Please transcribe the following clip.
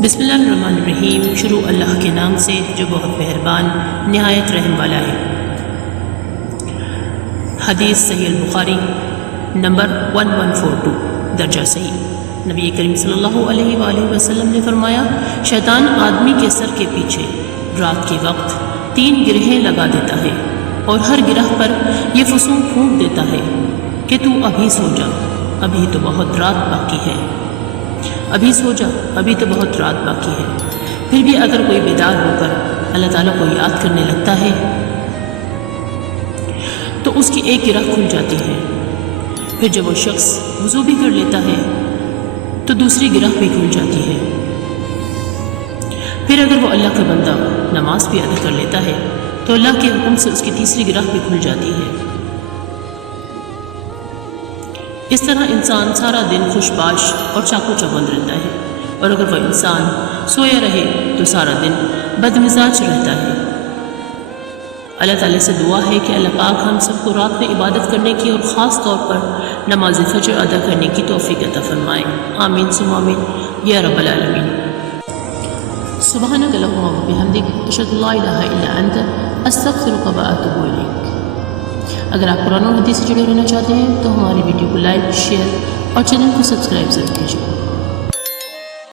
بسم اللہ الرحمن الرحیم۔ شروع اللہ کے نام سے جو بہت مہربان نہایت رحم والا ہے۔ حدیث صحیح البخاری نمبر 1142 درجہ صحیح۔ نبی کریم صلی اللہ علیہ وآلہ وسلم نے فرمایا، شیطان آدمی کے سر کے پیچھے رات کے وقت 3 گرہیں لگا دیتا ہے اور ہر گرہ پر یہ فسون پھونک دیتا ہے کہ تو ابھی سو جا، ابھی تو بہت رات باقی ہے، ابھی سو جا، ابھی تو بہت رات باقی ہے۔ پھر بھی اگر کوئی بیدار ہو کر اللہ تعالیٰ کو یاد کرنے لگتا ہے تو اس کی ایک گرہ کھل جاتی ہے۔ پھر جب وہ شخص وضو بھی کر لیتا ہے تو دوسری گرہ بھی کھل جاتی ہے۔ پھر اگر وہ اللہ کا بندہ نماز بھی ادا کر لیتا ہے تو اللہ کے حکم سے اس کی تیسری گرہ بھی کھل جاتی ہے۔ اس طرح انسان سارا دن خوش باش اور چاقو چوبند رہتا ہے، اور اگر وہ انسان سویا رہے تو سارا دن بدمزاج رہتا ہے۔ اللہ تعالیٰ سے دعا ہے کہ اللہ پاک ہم سب کو رات میں عبادت کرنے کی اور خاص طور پر نماز فجر ادا کرنے کی توفیق عطا فرمائے۔ آمین ثم آمین یا رب العالمین۔ سبحانک اللہم و بحمدک، اشہد ان لا الہ الا انت، استغفرک و اتوب الیک۔ اگر آپ قرآن اور حدیث سے جڑے رہنا چاہتے ہیں تو ہماری ویڈیو کو لائک، شیئر اور چینل کو سبسکرائب ضرور کیجیے۔